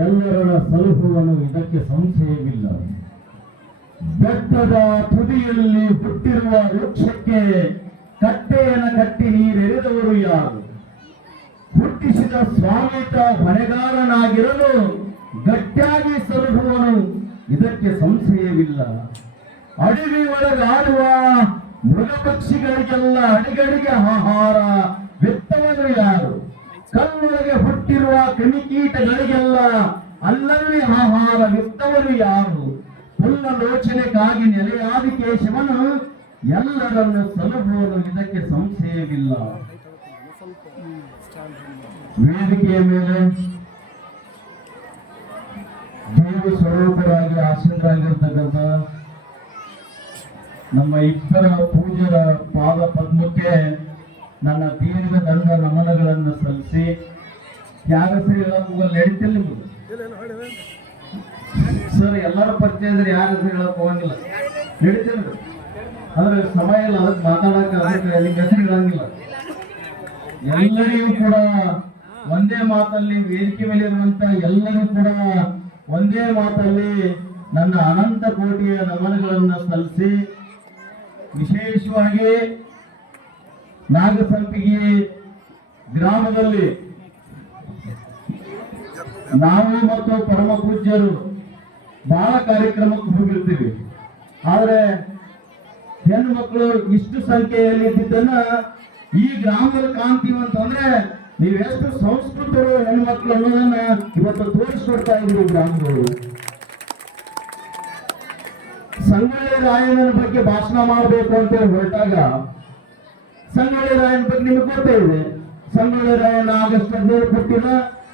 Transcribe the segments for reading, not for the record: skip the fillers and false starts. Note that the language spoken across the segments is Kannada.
ಎಲ್ಲರ ಸಲಹುವನು ಇದಕ್ಕೆ ಸಂಶಯವಿಲ್ಲ. ಬೆಟ್ಟದ ತುದಿಯಲ್ಲಿ ಹುಟ್ಟಿರುವ ವೃಕ್ಷಕ್ಕೆ ಕಟ್ಟೆಯನ್ನು ಕಟ್ಟಿ ನೀರೆರೆದವರು ಯಾರು? ಹುಟ್ಟಿಸಿದ ಸ್ವಾಮಿತ ಹೊಣೆಗಾರನಾಗಿರಲು ಗಟ್ಟಿಯಾಗಿ ಸಲಹುವನು ಇದಕ್ಕೆ ಸಂಶಯವಿಲ್ಲ. ಅಡವಿ ಒಳಗಾಡುವ ಮೃಗ ಪಕ್ಷಿಗಳಿಗೆಲ್ಲ ಅಡಿಗಡಿಗೆ ಆಹಾರ ವಿತ್ತವನು ಯಾರು? ಕಲ್ಲೊಳಗೆ ಹುಟ್ಟಿರುವ ಕ್ರಿಮಿಕೀಟಗಳಿಗೆಲ್ಲ ಅಲ್ಲಲ್ಲಿ ಆಹಾರ ವಿತ್ತವನು ಯಾರು? ಪುಲ್ಲಲೋಚನೆಗಾಗಿ ನೆಲೆಯಾದಿ ಕೇಶವನು ಎಲ್ಲರನ್ನು ಸಲಹುವನು ಇದಕ್ಕೆ ಸಂಶಯವಿಲ್ಲ. ವೇದಿಕೆಯ ಮೇಲೆ ದೇವ ಸ್ವರೂಪರಾಗಿ ಆಸೀನರಾಗಿರ್ತಕ್ಕಂಥ ನಮ್ಮ ಇಬ್ಬರ ಪೂಜ್ಯರ ಪಾದ ಪದ್ಮಕ್ಕೆ ನನ್ನ ದೀರ್ಘ ದಂಡ ನಮನಗಳನ್ನು ಸಲ್ಲಿಸಿ ತ್ಯಾಗಶ್ರೀಗಳ ನಡೀತಿಲ್ಲ ನಿಮಗೆ ಸರ್. ಎಲ್ಲರ ಪರಿಚಯ ಇದ್ರೆ ಯಾರು ಹೇಳಕ್ ಹೋಗಂಗಿಲ್ಲ, ನಡೀತಿಲ್ಲ. ಆದ್ರೆ ಸಮಯ ಇಲ್ಲ, ಅದಕ್ಕೆ ಮಾತಾಡಕ್ಕೆ ಅದಕ್ಕೆ ಹೆಸರು ಹೇಳಂಗಿಲ್ಲ. ಎಲ್ಲರಿಗೂ ಕೂಡ ಒಂದೇ ಮಾತಲ್ಲಿ ವೇದಿಕೆ ಮೇಲೆ ಇರುವಂತ ಎಲ್ಲರೂ ಕೂಡ ಒಂದೇ ಮಾತಲ್ಲಿ ನನ್ನ ಅನಂತ ಕೋಟಿಯ ನಮನಗಳನ್ನು ಸಲ್ಲಿಸಿ, ವಿಶೇಷವಾಗಿ ನಾಗಸಂಪಿಗೆ ಗ್ರಾಮದಲ್ಲಿ ನಾವು ಮತ್ತು ಪರಮ ಪೂಜ್ಯರು ಬಹಳ ಕಾರ್ಯಕ್ರಮಕ್ಕೆ ಹೋಗಿರ್ತೀವಿ. ಆದ್ರೆ ಹೆಣ್ಣು ಮಕ್ಕಳು ಇಷ್ಟು ಸಂಖ್ಯೆಯಲ್ಲಿ ಇದ್ದಿದ್ದನ್ನ ಈ ಗ್ರಾಮದಲ್ಲಿ ಕಾಣ್ತೀವಿ ಅಂತಂದ್ರೆ ನೀವೆಷ್ಟು ಸಂಸ್ಕೃತರು ಹೆಣ್ಮಕ್ಳು ಅನ್ನೋದನ್ನ ಇವತ್ತು ತೋರಿಸ್ಕೊಡ್ತಾ ಇದ್ದೀವಿ. ಗ್ರಾಮದವರು ಸಂಗೊಳ್ಳಿ ರಾಯಣ್ಣನ ಬಗ್ಗೆ ಭಾಷಣ ಮಾಡಬೇಕು ಅಂತ ಹೊರಟಾಗ ಸಂಗೊಳ್ಳಿ ರಾಯಣ್ಣ ಬಗ್ಗೆ ನಿಮಗೆ ಗೊತ್ತೇ ಇದೆ. ಸಂಗೊಳ್ಳಿ ರಾಯಣ್ಣ ಆಗಸ್ಟ್ 15 ಹುಟ್ಟಿದ,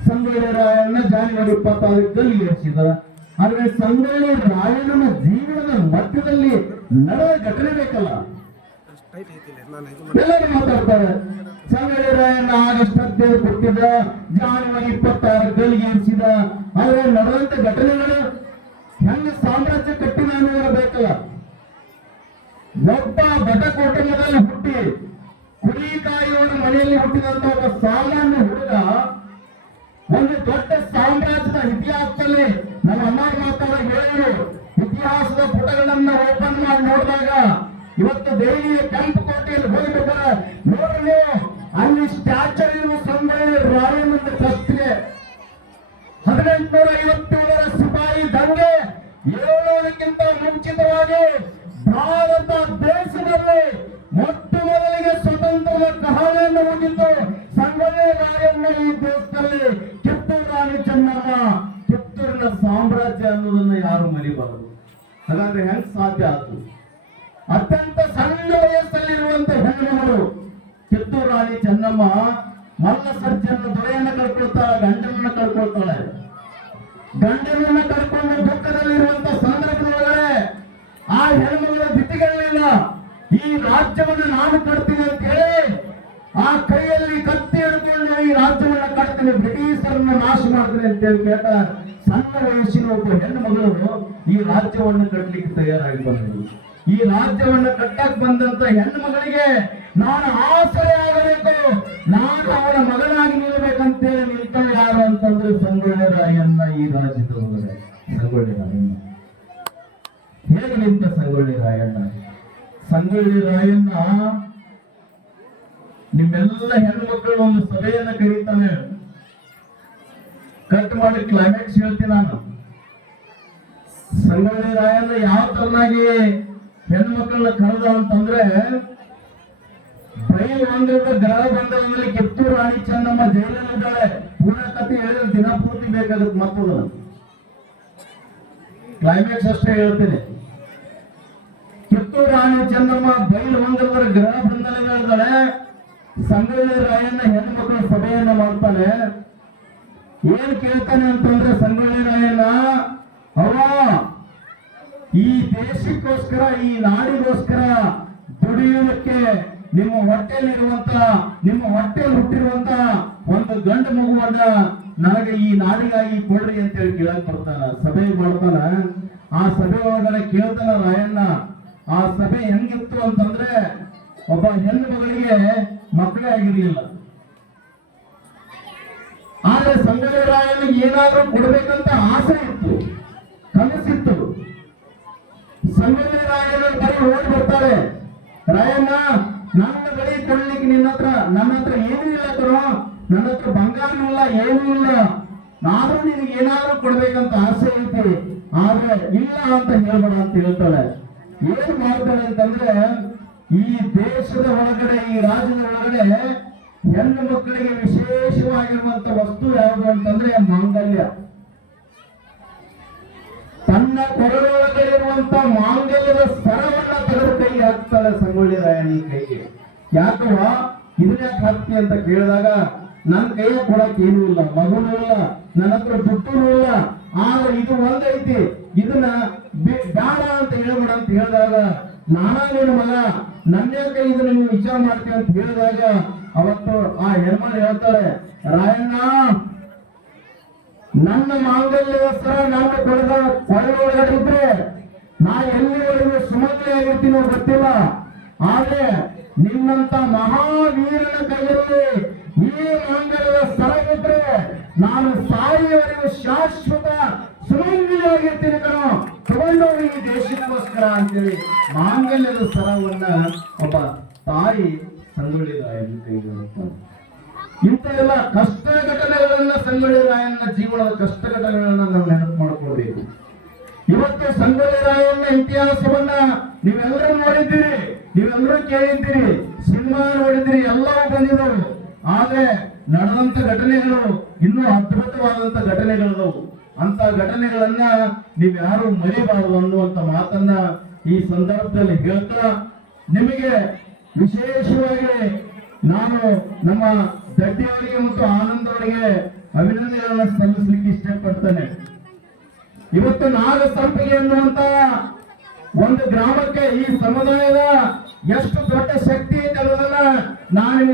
ಸಂಗೊಳ್ಳಿ ರಾಯಣ್ಣ ಜಾನ್ವರಿ 26 ಏರಿಸಿದ. ಆದ್ರೆ ಸಂಗೊಳ್ಳಿ ರಾಯಣ್ಣನ ಜೀವನದ ಮಧ್ಯದಲ್ಲಿ ನಡೆದ ಘಟನೆ ಬೇಕಲ್ಲ, ಎಲ್ಲರೂ ಮಾತಾಡ್ತಾರೆ. ಸಂಗೊಳ್ಳಿ ರಾಯಣ್ಣ ಆಗಸ್ಟ್ 15 ಹುಟ್ಟಿದ, ಜಾನ್ವರಿ 26 ಏರಿಸಿದ. ಆದ್ರೆ ನಡೆದಂತ ಘಟನೆಗಳು ಹೆಂಗ ಸಾಮ್ರಾಜ್ಯ ಕಟ್ಟಿದ ಅನ್ನೋರು ಬೇಕಲ್ಲ. ಒಬ್ಬ ಬಡ ಕುಟುಂಬದಲ್ಲಿ ಹುಟ್ಟಿ ಕುರಿಕಾಯಿಯವರ ಮನೆಯಲ್ಲಿ ಹುಟ್ಟಿದಂತ ಒಬ್ಬ ಸಾಮಾನ್ಯ ಹುಡುಗ ಒಂದು ದೊಡ್ಡ ಸಾಮ್ರಾಜ್ಯದ ಇತಿಹಾಸದಲ್ಲಿ ನಮ್ಮ ಅಮ್ಮ ಮಾತಾಡ ಹೇಳಿದ್ರು. ಇತಿಹಾಸದ ಪುಟಗಳನ್ನ ಓಪನ್ ಮಾಡಿ ನೋಡಿದಾಗ ಇವತ್ತು ದೆಹಲಿಯ ಕೆಂಪು ಕೋಟೆಯಲ್ಲಿ ಹೋಗ್ಬೇಕಾದ್ರೆ ನೋಡ್ರಿ, ಅಲ್ಲಿ ಸ್ಟ್ಯಾಚರ್ ಇರುವ ಸಂಗೊಳ್ಳಿ ರಾಯಣ್ಣನ ಕತ್ತಿಗೆ 1857ರ ಸಿಪಾಯಿ ದಂಗೆ ಏಳೋದಕ್ಕಿಂತ ಮುಂಚಿತವಾಗಿ ಭಾರತ ದೇಶದಲ್ಲಿ ಮೊಟ್ಟ ಮೊದಲಿಗೆ ಸ್ವತಂತ್ರದ ಕಹಳೆಯನ್ನು ಹೊಂದಿದ್ದು ಸಂಗೊಳ್ಳಿ ರಾಯಣ್ಣ ಈ ದೇಶದಲ್ಲಿ. ಕಿತ್ತೂರು ರಾಣಿ ಚೆನ್ನಮ್ಮ, ಕಿತ್ತೂರಿನ ಸಾಮ್ರಾಜ್ಯ ಅನ್ನೋದನ್ನ ಯಾರು ಮರಿಬಾರದು. ಹಾಗಾದ್ರೆ ಹೆಂಗ್ ಸಾಧ್ಯ ಆಯ್ತು? ಅತ್ಯಂತ ಸಣ್ಣ ವಯಸ್ಸಲ್ಲಿರುವಂತ ಹೆಣ್ಣುಮಗಳು ಕಿತ್ತೂರು ರಾಣಿ ಚೆನ್ನಮ್ಮ ಮಲ್ಲ ಸರ್ಜನ ದೊರೆಯನ್ನ ಕಳ್ಕೊಳ್ತಾಳೆ, ಗಂಡನನ್ನ ಕಳ್ಕೊಳ್ತಾಳೆ. ಗಂಡನನ್ನ ಕಳ್ಕೊಂಡು ದುಃಖದಲ್ಲಿರುವಂತ ಸಂದರ್ಭದೊಳಗಡೆ ಆ ಹೆಣ್ಮಗಳ ದಿತಿಗಳಿಲ್ಲ. ಈ ರಾಜ್ಯವನ್ನು ನಾನು ಕಟ್ತೀನಿ ಅಂತ ಹೇಳಿ ಆ ಕೈಯಲ್ಲಿ ಕತ್ತಿ ಹಿಡ್ಕೊಂಡು ಈ ರಾಜ್ಯವನ್ನ ಕಟ್ತೀನಿ, ಬ್ರಿಟಿಷರನ್ನ ನಾಶ ಮಾಡ್ತೀನಿ ಅಂತ ಹೇಳಿ ಕೇಟ ಸಣ್ಣ ವಯಸ್ಸಿನ ಒಬ್ಬ ಹೆಣ್ಣು ಮಗಳು ಈ ರಾಜ್ಯವನ್ನು ಕಟ್ಟಲಿಕ್ಕೆ ತಯಾರಾಗಿ ಬಂದರು. ಈ ರಾಜ್ಯವನ್ನು ಕಟ್ಟಕ್ ಬಂದಂತ ಹೆಣ್ಣು ಮಗಳಿಗೆ ನಾನು ಆಸರೆ ಆಗಬೇಕು, ನಾನು ಅವಳ ಮಗನಾಗಿ ನಿಲ್ಲಬೇಕಂತೇಳಿ ನಿಂತ ಯಾರು ಅಂತಂದ್ರೆ ಸಂಗೊಳ್ಳಿ ರಾಯಣ್ಣ. ಈ ರಾಜ್ಯದ ಒಳಗಡೆ ಸಂಗೊಳ್ಳಿ ರಾಯಣ್ಣ ಹೇಗೆ ನಿಂತ? ಸಂಗೊಳ್ಳಿ ರಾಯಣ್ಣ ನಿಮ್ಮೆಲ್ಲ ಹೆಣ್ಮಕ್ಳು ಒಂದು ಸಭೆಯನ್ನ ಕರೀತಾನೆ. ಕಟ್ ಮಾಡಿ ಕ್ಲೈಮ್ಯಾಕ್ಸ್ ಹೇಳ್ತೀನಿ ನಾನು. ಸಂಗೊಳ್ಳಿ ರಾಯಣ್ಣ ಯಾವ ತರನಾಗಿ ಹೆಣ್ಮಕ್ಳನ್ನ ಕರೆದ ಅಂತಂದ್ರೆ, ಬೈಲ್ ಒಂದ್ರದ ಗ್ರಹ ಬಂಧನದಲ್ಲಿ ಕಿತ್ತೂರು ರಾಣಿ ಚೆನ್ನಮ್ಮ ಜೈಲಲ್ಲಿದ್ದಾಳೆ. ಪೂರ್ಣ ಕಥೆ ಹೇಳಿದ್ರೆ ದಿನ ಪೂರ್ತಿ ಬೇಕಾಗುತ್ತೆ. ಮತ್ತೊಂದು ಕ್ಲೈಮ್ಯಾಕ್ಸ್ ಅಷ್ಟೇ ಹೇಳ್ತೀನಿ. ಕಿತ್ತೂರು ರಾಣಿ ಚೆನ್ನಮ್ಮ ಬೈಲ್ ಒಂದರ ಗ್ರಹ ಬಂಧನದಲ್ಲಿದ್ದಾಳೆ. ಸಂಗೊಳ್ಳಿ ರಾಯಣ್ಣ ಹೆಣ್ಮಕ್ಳ ಸಭೆಯನ್ನ ಮಾಡ್ತಾನೆ. ಏನ್ ಕೇಳ್ತಾನೆ ಅಂತಂದ್ರೆ ಸಂಗೊಳ್ಳಿ ರಾಯಣ್ಣ, ಅವ ಈ ದೇಶಕ್ಕೋಸ್ಕರ, ಈ ನಾಡಿಗೋಸ್ಕರ ದುಡಿಯೋದಕ್ಕೆ ನಿಮ್ಮ ಹೊಟ್ಟೆಯಲ್ಲಿರುವಂತ, ನಿಮ್ಮ ಹೊಟ್ಟೆಯಲ್ಲಿ ಹುಟ್ಟಿರುವಂತ ಒಂದು ಗಂಡು ಮಗುವನ್ನ ನನಗೆ ಈ ನಾಡಿಗಾಗಿ ಕೊಡ್ರಿ ಅಂತ ಹೇಳಿ ಕೇಳಕ್ ಬರ್ತಾನ. ಸಭೆ ಮಾಡ್ತಾನ. ಆ ಸಭೆ ಒಳಗಡೆ ಕೇಳ್ತಾನ ರಾಯಣ್ಣ. ಆ ಸಭೆ ಹೆಂಗಿತ್ತು ಅಂತಂದ್ರೆ, ಒಬ್ಬ ಹೆಣ್ಣು ಮಗಳಿಗೆ ಮಕ್ಕಳೇ ಆಗಿರ್ಲಿಲ್ಲ. ಆದ್ರೆ ಸಂಗೊಳ್ಳಿ ರಾಯನಿಗೆ ಏನಾದ್ರೂ ಕೊಡ್ಬೇಕಂತ ಆಸೆ ಇತ್ತು, ಕನಸಿತ್ತು. ಸಂಗೊಳ್ಳಿ ರಾಯನ ಬರೀ ಓಡಿ ಬರ್ತಾರೆ, ರಾಯಣ್ಣ ನನ್ನ ಬಳಿ ಕೊಡ್ಲಿಕ್ಕೆ ನನ್ನ ಹತ್ರ ಏನೂ ಇಲ್ಲ ಕಣೋ, ನನ್ನ ಹತ್ರ ಬಂಗಾರನೂ ಇಲ್ಲ, ಏನೂ ಇಲ್ಲ, ನಾನು ನಿನಗೆ ಏನಾದ್ರೂ ಕೊಡ್ಬೇಕಂತ ಆಸೆ ಐತಿ, ಆದ್ರೆ ಇಲ್ಲ ಅಂತ ಹೇಳ್ಬೇಡ ಅಂತ ಹೇಳ್ತಾಳೆ. ಏನ್ ಮಾಡ್ತಾಳೆ ಅಂತಂದ್ರೆ, ಈ ದೇಶದ ಒಳಗಡೆ, ಈ ರಾಜ್ಯದ ಒಳಗಡೆ ಹೆಣ್ಣು ಮಕ್ಕಳಿಗೆ ವಿಶೇಷವಾಗಿರುವಂತ ವಸ್ತು ಯಾವುದು ಅಂತಂದ್ರೆ ಮಾಂಗಲ್ಯ. ತನ್ನ ಕೊರಳೊಳಗೆ ಇರುವಂತ ಮಾಂಗಲ್ಯದ ಸರವನ್ನ ತೆಗೆದು ಕೈಗೆ ಹಾಕ್ತಾಳೆ ಸಂಗೊಳ್ಳಿ ರಾಯಣಿ ಕೈಗೆ. ಯಾಕವ ಇದನ್ನ ಯಾಕೆ ಹಾಕ್ತಿ ಅಂತ ಕೇಳಿದಾಗ, ನನ್ನ ಕೈಯ ಕೊಡಕ್ ಏನೂ ಇಲ್ಲ, ಮಗುನೂ ಇಲ್ಲ, ನನ್ನ ಹತ್ರ ದುಡ್ಡೂ ಇಲ್ಲ, ಆದ್ರೆ ಇದು ಒಂದೈತಿ, ಇದನ್ನ ಬೇಡ ಅಂತ ಹೇಳ್ಬೇಡ ಅಂತ ಹೇಳಿದಾಗ, ನಾನಾ ನಿನ್ನ ಮಗ, ನನ್ನ ಕೈ ಇದನ್ನ ನೀವು ವಿಚಾರ ಮಾಡ್ತೀವಿ ಅಂತ ಹೇಳಿದಾಗ, ಅವತ್ತು ಆ ಹೆಣ್ಮಗಳು ಹೇಳ್ತಾಳೆ, ರಾಯಣ್ಣ ನನ್ನ ಮಾಂಗಲ್ಯದ ಸರ ನನ್ನ ಕೊಳಗಡೆ ಇದ್ರೆ ನಾ ಎಲ್ಲಿವರೆಗೂ ಸುಮಂಗಲಿ ಆಗಿರ್ತೀನೋ ಗೊತ್ತಿಲ್ಲ, ಆದ್ರೆ ನಿನ್ನಂತ ಮಹಾವೀರನ ಕೈಯಲ್ಲಿ ಈ ಮಾಂಗಲ್ಯದ ಸರ ಇದ್ರೆ ನಾನು ಸಾಯುವವರೆಗೂ ಶಾಶ್ವತ ಸುಮಂಗಲಿಯಾಗಿರ್ತೀನಿ ಕಣೋ, ತಗೊಂಡೋಗಿ ಈ ದೇಶಕ್ಕೋಸ್ಕರ ಅಂತೇಳಿ ಮಾಂಗಲ್ಯದ ಸರವನ್ನ ಒಬ್ಬ ತಾಯಿ ಸಂಗೊಳ್ಳಿ ರಾಯನ ಕೈಗೆ ಹಾಕ್ತಾಳೆ. ಇಂಥ ಎಲ್ಲ ಕಷ್ಟ ಘಟನೆಗಳನ್ನ ಸಂಗೊಳ್ಳಿ ರಾಯಣ್ಣ ಜೀವನದ ಕಷ್ಟ ಘಟನೆಗಳನ್ನ ನಾವು ನೆನಪು ಮಾಡ್ಕೊಳ್ಬೇಕು. ಇವತ್ತು ಸಂಗೊಳ್ಳಿ ರಾಯಣ್ಣ ಇತಿಹಾಸವನ್ನ ನೀವೆಲ್ಲರೂ ನೋಡಿದ್ದೀರಿ, ನೀವೆಲ್ಲರೂ ಕೇಳಿದ್ದೀರಿ, ಸಿನಿಮಾ ನೋಡಿದ್ದೀರಿ, ಎಲ್ಲವೂ ಬಂದಿದ್ದವು. ಆದ್ರೆ ನಡೆದಂತ ಘಟನೆಗಳು ಇನ್ನೂ ಅದ್ಭುತವಾದಂತ ಘಟನೆಗಳದವು. ಅಂತ ಘಟನೆಗಳನ್ನ ನೀವ್ಯಾರು ಮರಿಬಾರದು ಅನ್ನುವಂತ ಮಾತನ್ನ ಈ ಸಂದರ್ಭದಲ್ಲಿ ಹೇಳ್ತಾ, ನಿಮಗೆ ವಿಶೇಷವಾಗಿ ನಾನು ನಮ್ಮ ದಡ್ಡಿಯವರಿಗೆ ಮತ್ತು ಆನಂದ್ ಅವರಿಗೆ ಅಭಿನಂದನೆಗಳನ್ನು ಸಲ್ಲಿಸಲಿಕ್ಕೆ ಇಷ್ಟಪಡ್ತೇನೆ. ಇವತ್ತು ನಾಗಸಂಪಿಗೆ ಅನ್ನುವಂತ ಒಂದು ಗ್ರಾಮಕ್ಕೆ ಈ ಸಮುದಾಯದ ಎಷ್ಟು ದೊಡ್ಡ ಶಕ್ತಿ ಇದೆ ಅನ್ನೋದನ್ನ ನಾನು